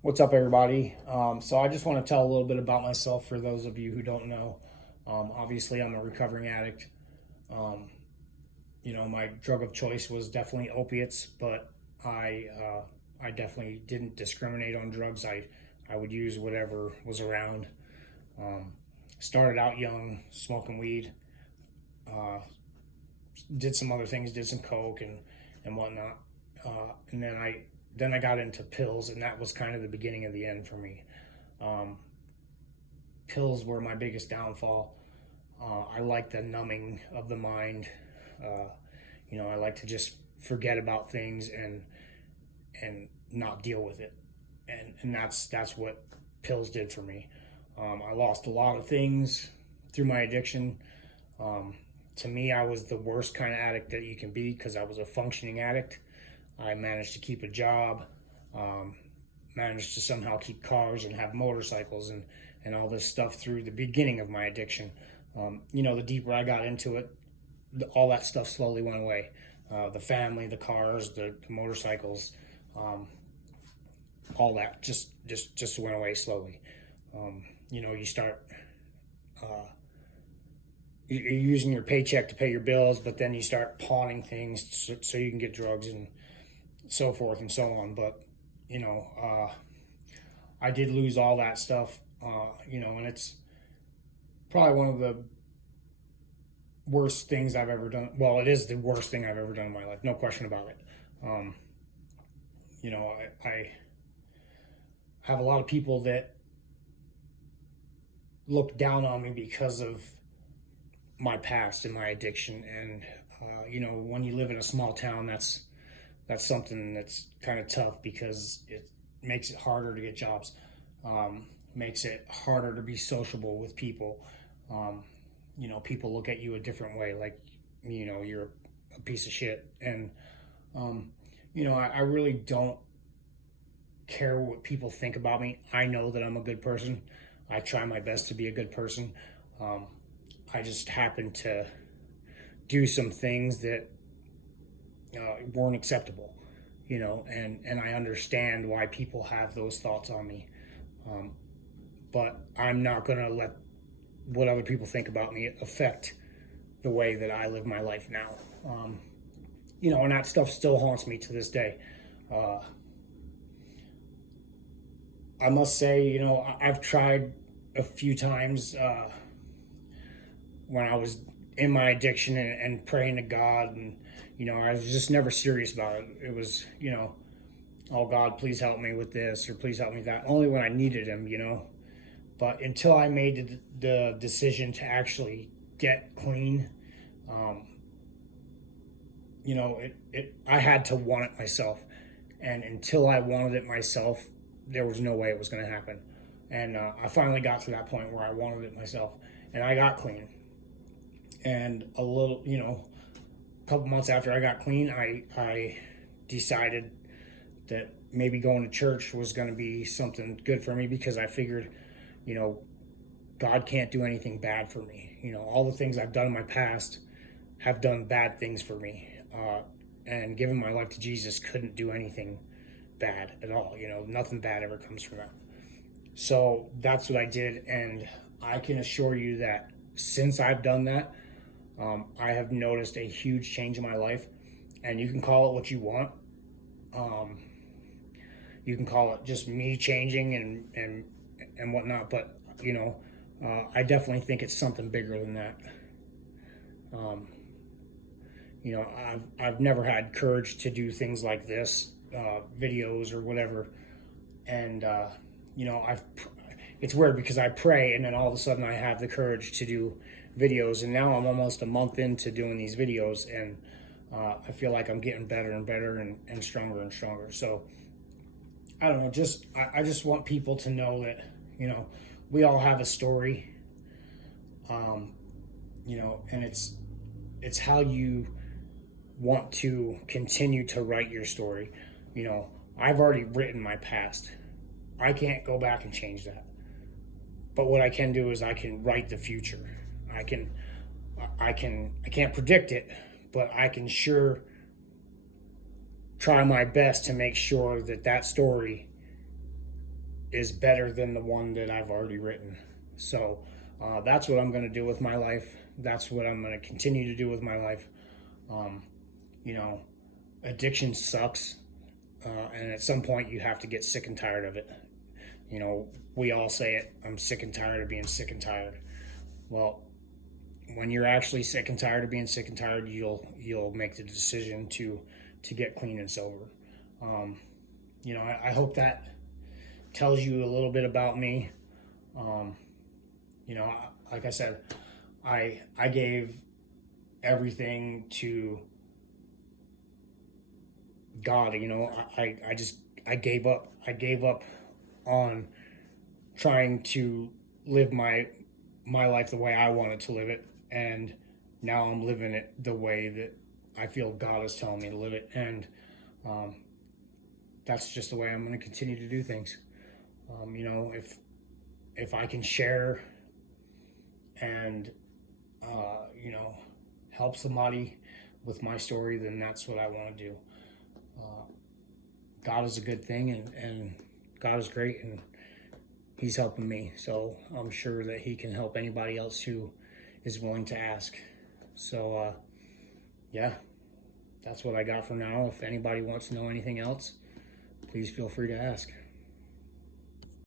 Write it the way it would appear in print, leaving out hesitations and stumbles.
What's up, everybody? So I just want to tell a little bit about myself for those of you who don't know. Obviously, I'm a recovering addict. Um, my drug of choice was definitely opiates, but I definitely didn't discriminate on drugs. I would use whatever was around. Um, Started out young, smoking weed. Uh, did some other things, did some coke and whatnot. And then I got into pills, and that was kind of the beginning of the end for me. Um, Pills were my biggest downfall. I like the numbing of the mind. Uh, I like to just forget about things and not deal with it, and that's what pills did for me. I lost a lot of things through my addiction. Um, to me, I was the worst kind of addict that you can be because I was a functioning addict. I managed to keep a job, um, managed to somehow keep cars and have motorcycles and all this stuff through the beginning of my addiction. The deeper I got into it, all that stuff slowly went away. The family, the cars, the motorcycles, um, all that just went away slowly. You start you're using your paycheck to pay your bills, but then you start pawning things so you can get drugs and so forth and so on. But you know, uh, I did lose all that stuff. And it's probably one of the worst things I've ever done. Well, it is the worst thing I've ever done in my life, no question about it. Um, I have a lot of people that look down on me because of my past and my addiction. And when you live in a small town, that's something that's kind of tough because it makes it harder to get jobs, makes it harder to be sociable with people. Um, People look at you a different way, like you're a piece of shit. And um, I really don't care what people think about me. I know that I'm a good person. I try my best to be a good person. Um, I just happen to do some things that weren't acceptable, and I understand why people have those thoughts on me. Um, but I'm not going to let what other people think about me affect the way that I live my life now. And that stuff still haunts me to this day. Uh, I must say, I've tried a few times when I was in my addiction and praying to God, and I was just never serious about it. It was, oh God, please help me with this or please help me with that. Only when I needed Him. But until I made the decision to actually get clean, um, I had to want it myself. And until I wanted it myself, there was no way it was going to happen. And I finally got to that point where I wanted it myself, and I got clean. And a couple months after I got clean, I decided that maybe going to church was going to be something good for me because I figured, you know, God can't do anything bad for me. All the things I've done in my past have done bad things for me. And giving my life to Jesus couldn't do anything bad at all. Nothing bad ever comes from that. So that's what I did. And I can assure you that since I've done that, I have noticed a huge change in my life. And you can call it what you want. Um, you can call it just me changing and whatnot. But, I definitely think it's something bigger than that. Um, I've never had courage to do things like this, videos or whatever. And, I've, it's weird because I pray and then all of a sudden I have the courage to do videos. And now I'm almost a month into doing these videos, and I feel like I'm getting better and better and stronger and stronger. So I don't know, I just want people to know that, we all have a story, um, and it's how you want to continue to write your story. I've already written my past. I can't go back and change that. But what I can do is I can write the future. I can't predict it, but I can sure try my best to make sure that story is better than the one that I've already written. So that's what I'm going to do with my life. That's what I'm going to continue to do with my life. Um, you know, addiction sucks, and at some point you have to get sick and tired of it. You know, we all say it. I'm sick and tired of being sick and tired. Well, when you're actually sick and tired of being sick and tired, you'll make the decision to get clean and sober. Um, you know, I hope that tells you a little bit about me. Um, you know, like I said, I gave everything to God. You know, I gave up. I gave up on trying to live my life the way I wanted to live it, and now I'm living it the way that I feel God is telling me to live it, and um, that's just the way I'm going to continue to do things. You know, if I can share and you know, help somebody with my story, then that's what I want to do. God is a good thing, and God is great, and He's helping me. So I'm sure that He can help anybody else who is willing to ask. So yeah, that's what I got for now. If anybody wants to know anything else, please feel free to ask.